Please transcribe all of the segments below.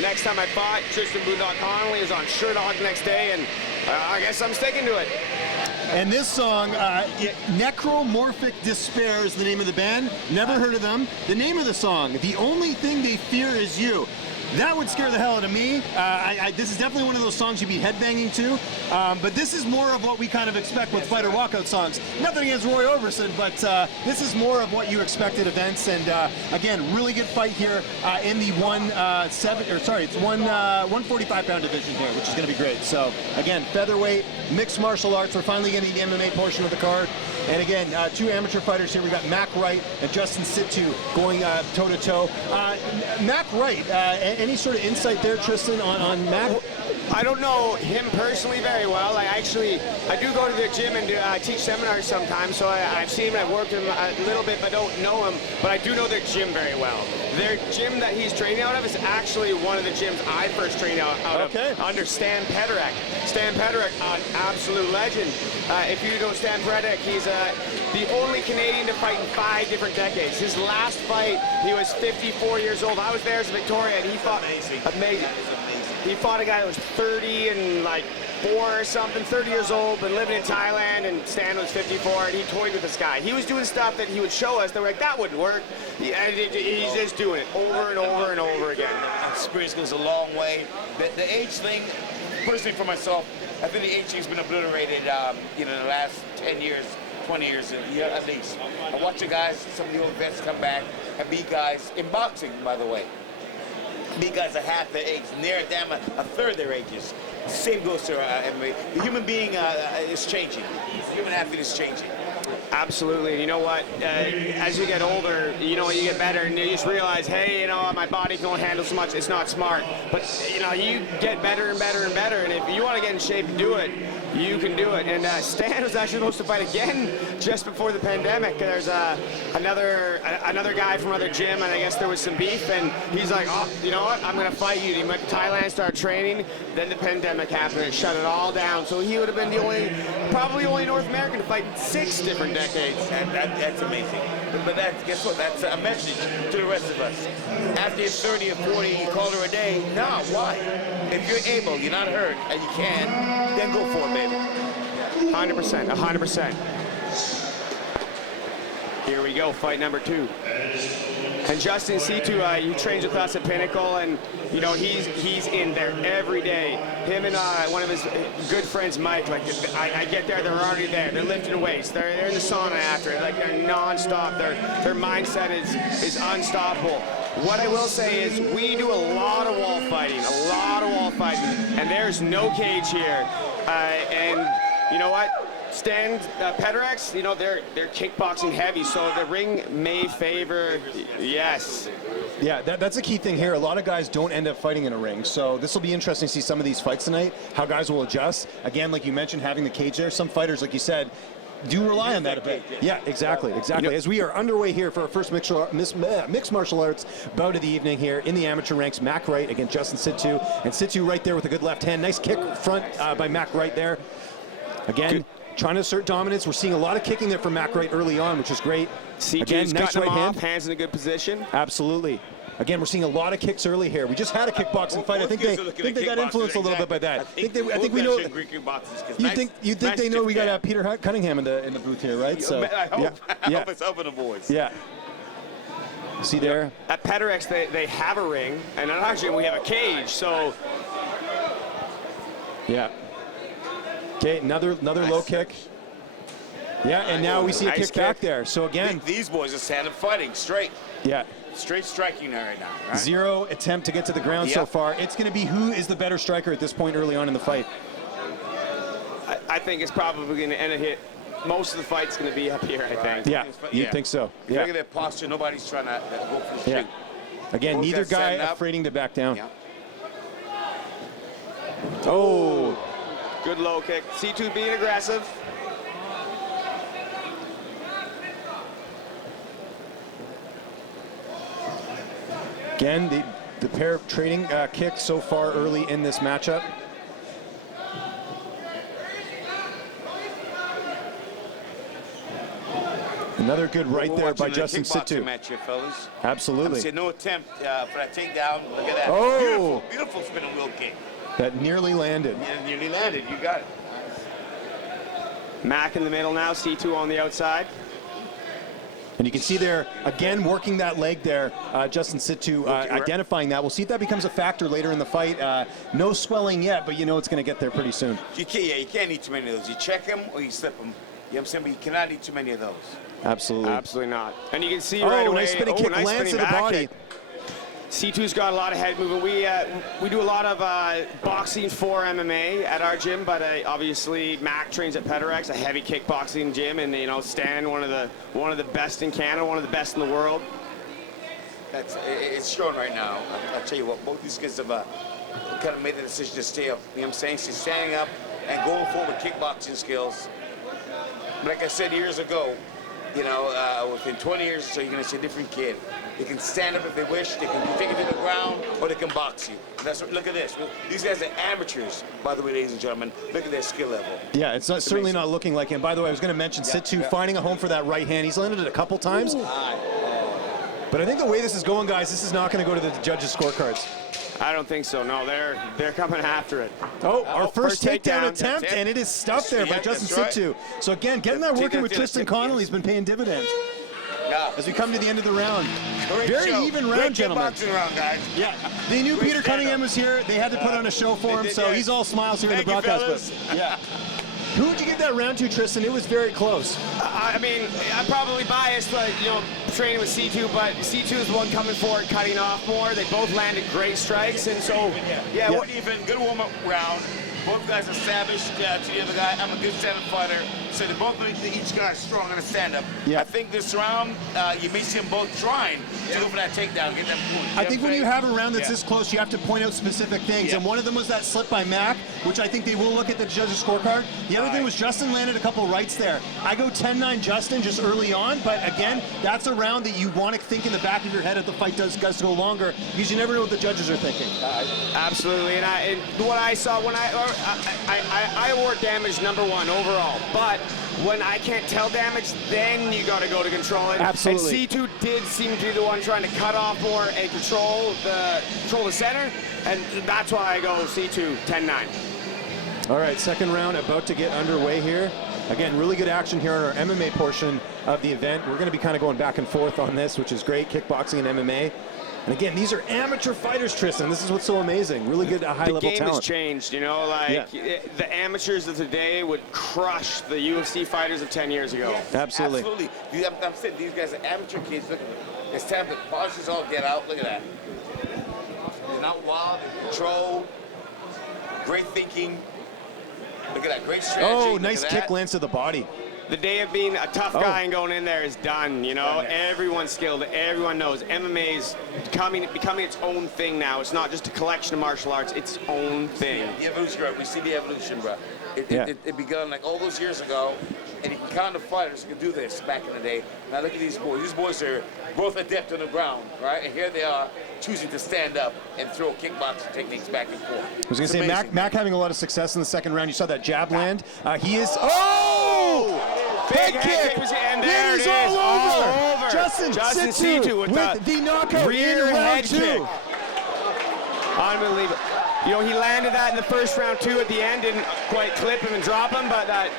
next time I fought, Tristan Boondog Connolly is on Sherdog the next day, and I guess I'm sticking to it. And this song, Necromorphic Despair is the name of the band. Never heard of them. The name of the song, The Only Thing They Fear Is You. That would scare the hell out of me. This is definitely one of those songs you'd be headbanging to. But this is more of what we kind of expect with fighter walkout songs. Nothing against Roy Orbison, but this is more of what you expect at events. And again, really good fight here in the 145-pound division here, which is going to be great. So again, featherweight, mixed martial arts. We're finally getting the MMA portion of the card. And again, two amateur fighters here. We got Mack Wright and Justin Situ going toe-to-toe. Mack Wright, any sort of insight there, Tristan, on Mack? I don't know him personally very well. I do go to the gym and teach seminars sometimes, so I've seen him, I've worked with him a little bit, but don't know him. But I do know their gym very well. Their gym that he's training out of is actually one of the gyms I first trained out of under Stan Pederek. Stan Pederek, an absolute legend. If you know Stan Pederek, he's the only Canadian to fight in 5 different decades. His last fight, he was 54 years old. I was there as Victoria, and he fought amazing. He fought a guy that was 30 and like 4 or something, 30 years old, been living in Thailand, and Stan was 54, and he toyed with this guy. He was doing stuff that he would show us that we're like, that wouldn't work. And he's just doing it over and over and over again. Experience goes a long way. The age thing, personally for myself, I think the age thing's been obliterated, in the last 10 years, 20 years, at least. I watch the guys, some of the old vets come back and beat guys in boxing, by the way. Beat guys at half their age, near them a third their ages. Same goes to MMA. The human being is changing. The human athlete is changing. Absolutely. And you know what? As you get older, you get better, and you just realize, hey, my body can only handle so much. It's not smart. But, you get better and better and better. And if you want to get in shape and do it, you can do it. And Stan was actually supposed to fight again just before the pandemic. There's another guy from another gym, and I guess there was some beef. And he's like, oh, you know what? I'm going to fight you. He went to Thailand, started training. Then the pandemic happened and shut it all down. So he would have been probably only North American to fight in 6 different decades. And that's amazing. But guess what? That's a message to the rest of us. After you're 30 or 40, you call her a day. No, why? If you're able, you're not hurt, and you can, then go for it, baby. 100%, 100%. Here we go, fight number 2. And Justin Situ, he trains with us at Pinnacle, and he's in there every day. Him and one of his good friends, Mike. Like I get there, they're already there. They're lifting weights. They're in the sauna after it. Like they're nonstop. Their mindset is unstoppable. What I will say is we do a lot of wall fighting, and there's no cage here. And you know what? Stan Pederek's, they're kickboxing heavy, so the ring may favor, yes. Yeah, that's a key thing here. A lot of guys don't end up fighting in a ring, so this will be interesting to see some of these fights tonight, how guys will adjust. Again, like you mentioned, having the cage there, some fighters, like you said, do rely on that a bit. Yeah, exactly. As we are underway here for our first mixed martial arts bout of the evening here in the amateur ranks, Mack Wright against Justin Situ, and Situ right there with a good left hand. Nice kick front by Mack Wright there. Again, trying to assert dominance. We're seeing a lot of kicking there from Mack Wright early on, which is great. Again, nice right hand. Hands in a good position. Absolutely. Again, we're seeing a lot of kicks early here. We just had a kickboxing fight. I think they got influenced a little bit by that. I think we know. You think they know we got Peter Cunningham in the booth here, right? So I hope it's helping the boys. Yeah. See there? At Pederek's, they have a ring, and at our gym we have a cage. So. Yeah. Okay, another low kick. Yeah, and now we see a kick back there. So again, these boys are standing fighting straight. Yeah. Straight striking right now. Right? 0 attempt to get to the ground so far. It's going to be who is the better striker at this point early on in the fight. I think it's probably going to end a hit. Most of the fight's going to be up here, I think. Yeah, you'd think so. Yeah. Look at their posture. Nobody's trying to go for the shoot. Again, both neither guy afraid to back down. Yeah. Oh. Good low kick. C2 being aggressive. Again, the pair trading kicks so far early in this matchup. And Another good right there by watching Justin the kickboxing Situ. match here, fellas. Absolutely. See, no attempt for that takedown. Look at that. Oh! Beautiful spinning wheel kick. That nearly landed. Yeah, nearly landed. You got it. Mack in the middle now, C2 on the outside. And you can see there, again, working that leg there, Justin Situ identifying that. We'll see if that becomes a factor later in the fight. No swelling yet, but you know it's going to get there pretty soon. You can't eat too many of those. You check them or you slip them. You know what I'm saying? But you cannot eat too many of those. Absolutely. Absolutely not. And you can see right away. Nice spinning kick, nice lands to spinning the back body. kick. C2's got a lot of head movement. We do a lot of boxing for MMA at our gym, but obviously Mack trains at Pedirex, a heavy kickboxing gym, and Stan, one of the best in Canada, one of the best in the world. It's showing right now. I'll tell you what, both these kids have kind of made the decision to stay up. You know what I'm saying? So standing up and going forward with kickboxing skills. Like I said years ago, within 20 years or so, you're going to see a different kid. They can stand up if they wish, they can take it to the ground, or they can box you. Look at this. These guys are amateurs, by the way, ladies and gentlemen. Look at their skill level. Yeah, it's certainly not looking like him. By the way, I was going to mention Situ finding a home for that right hand. He's landed it a couple times. But I think the way this is going, guys, this is not going to go to the judges' scorecards. I don't think so. No, they're coming after it. Our first takedown takedown attempt, and it is stuffed there by Justin Situ. So again, getting that working with Tristan Connolly's been paying dividends. Yeah. As we come to the end of the round. Great Very show. even round, Great gentlemen. kickboxing round, guys. Yeah, they knew Great Peter stand-up. Cunningham was here. They had to put on a show for him, did, so yeah. he's all smiles here in the Thank you, broadcast booth. Yeah. Who would you give that round to, Tristan? It was very close. I mean, I'm probably biased, but training with C2, but C2 is the one coming forward, cutting off more. They both landed great strikes, and so What even good warm-up round. Both guys established to the other guy. I'm a good stand-up fighter, so they both think each guy's strong on a stand-up. Yeah. I think this round, you may see them both trying to go for that takedown, get that point. I think when you have a round that's this close, you have to point out specific things. And one of them was that slip by Mack, which I think they will look at the judges' scorecard. The other thing was Justin landed a couple rights there. I go 10-9 Justin just early on, but again, that's a round that you want to think in the back of your head if the fight does go longer, because you never know what the judges are thinking. Absolutely, and what I saw when I award damage #1 overall, but when I can't tell damage, then you got to go to control it. Absolutely. And C2 did seem to be the one trying to cut off more and control the center, and that's why I go C2 10-9. All right, second round about to get underway here. Again, really good action here on our MMA portion of the event. We're going to be kind of going back and forth on this, which is great, kickboxing and MMA. And again, these are amateur fighters, Tristan. This is what's so amazing. Really good high-level talent. The game has changed, the amateurs of today would crush the UFC fighters of 10 years ago. Yes, Absolutely. I'm saying these guys are amateur kids. Look at them. It's time to bosses all get out. Look at that. They're not wild. They control. Great thinking. Look at that. Great strategy. Oh, Look nice at kick that. lands to the body. The day of being a tough guy and going in there is done, Everyone's skilled. Everyone knows. MMA is becoming its own thing now. It's not just a collection of martial arts. It's its own thing. The evolution, bro. We see the evolution, bro. It begun like all those years ago, and you can count the fighters who could do this back in the day. Now look at these boys. These boys are both adept on the ground, right? And here they are choosing to stand up and throw kickboxing techniques back and forth. I was going to say, Mack having a lot of success in the second round. You saw that jab land. He is... Oh! Big kick! And there it is. All over. Justin Situ with the knockout rear in head round two. kick. Unbelievable. He landed that in the first round too. At the end, didn't quite clip him and drop him, but that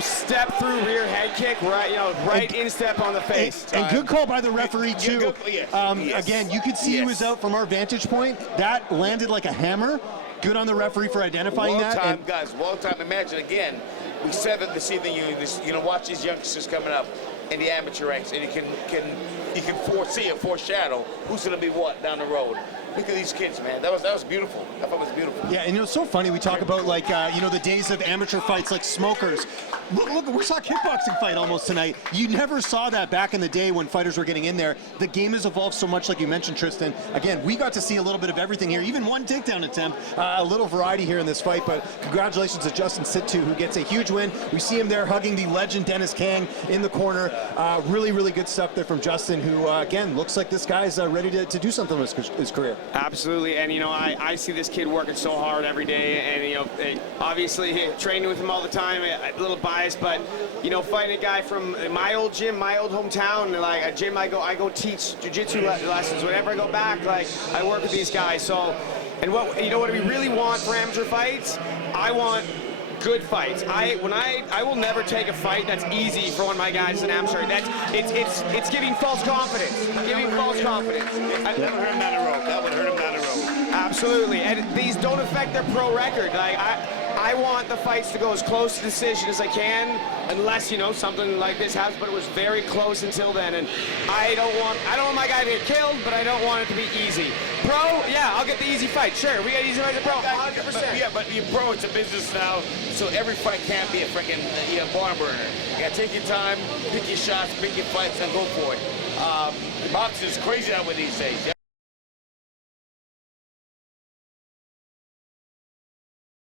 step through rear head kick, right instep on the face. And good call by the referee too. Yes. Again, you could see he was out from our vantage point. That landed like a hammer. Good on the referee for identifying that. Well time, guys. Well time. Imagine again. We said that this evening. Watch these youngsters coming up in the amateur ranks, and you can foresee or foreshadow who's going to be what down the road. Look at these kids, man. That was beautiful. I thought it was beautiful. Yeah, and it's so funny. We talk about the days of amateur fights like smokers. Look, we saw a kickboxing fight almost tonight. You never saw that back in the day when fighters were getting in there. The game has evolved so much, like you mentioned, Tristan. Again, we got to see a little bit of everything here. Even one takedown attempt, a little variety here in this fight. But congratulations to Justin Situ, who gets a huge win. We see him there hugging the legend Dennis Kang in the corner. Really, really good stuff there from Justin. who, again, looks like this guy's ready to do something with his career. Absolutely, and I see this kid working so hard every day, and obviously training with him all the time. A little biased, but fighting a guy from my old gym, my old hometown, like a gym I go teach jiu-jitsu lessons. Whenever I go back, like I work with these guys. So, and what we really want for amateur fights, I want good fights. I will never take a fight that's easy for one of my guys in amateur. It's giving false confidence. Giving false confidence. That would hurt him down the road. That would hurt him down the road. Absolutely, and these don't affect their pro record. Like I want the fights to go as close to decision as I can, unless something like this happens. But it was very close until then, and I don't want my guy to get killed, but I don't want it to be easy. Pro, yeah, I'll get the easy fight. Sure, we got easy fights at pro, 100%. But your pro, it's a business now, so every fight can't be a freaking barn burner. You gotta take your time, pick your shots, pick your fights, and go for it. Boxing is crazy out with these days.